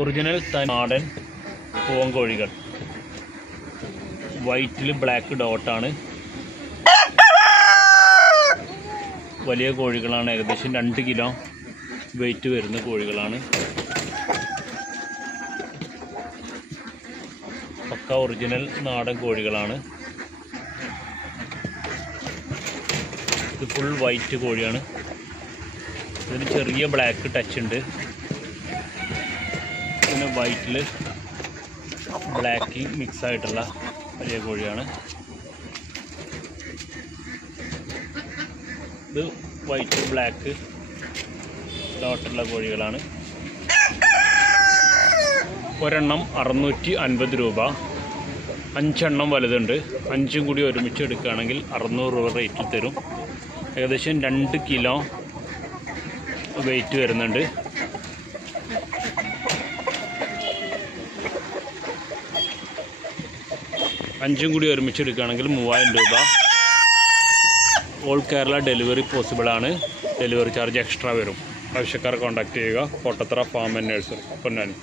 Original നാടൻ പൂവൻകോഴികൾ. വൈറ്റിൽ black ഡോട്ടാണ്. വലിയ കോഴികളാണ്. ഏകദേശം 2 കിലോ വെയിറ്റ് വരുന്ന കോഴികളാണ്. പക്ക ഒറിജിനൽ നാടൻ കോഴികളാണ്. ഇത് ഫുൾ വൈറ്റ് കോഴിയാണ്. ഇതിന് ചെറിയ ബ്ലാക്ക് ടച്ച് ഉണ്ട്. പിന്നെ വൈറ്റിൽ ബ്ലാക്ക് മിക്സ് ആയിട്ടുള്ള വലിയ കോഴിയാണ്. ഇത് വൈറ്റ് ബ്ലാക്ക് ഡോട്ടുള്ള കോഴികളാണ്. ഒരെണ്ണം 650 രൂപ. 5 എണ്ണം വലുതുണ്ട്. 5ഉം കൂടി ഒരുമിച്ച് എടുക്കുകയാണെങ്കിൽ 600 രൂപ റേറ്റിൽ തരും. ഏകദേശം 2 കിലോ വെയിറ്റ് വരുന്നുണ്ട്. അഞ്ചും കൂടി ഒരുമിച്ച് എടുക്കുകയാണെങ്കിൽ 3000 രൂപ. ഓൾ കേരള ഡെലിവറി പോസിബിളാണ്. ഡെലിവറി ചാർജ് എക്സ്ട്രാ വരും. ആവശ്യക്കാർ കോൺടാക്റ്റ് ചെയ്യുക. Kottathara farm and nursery, Ponnani.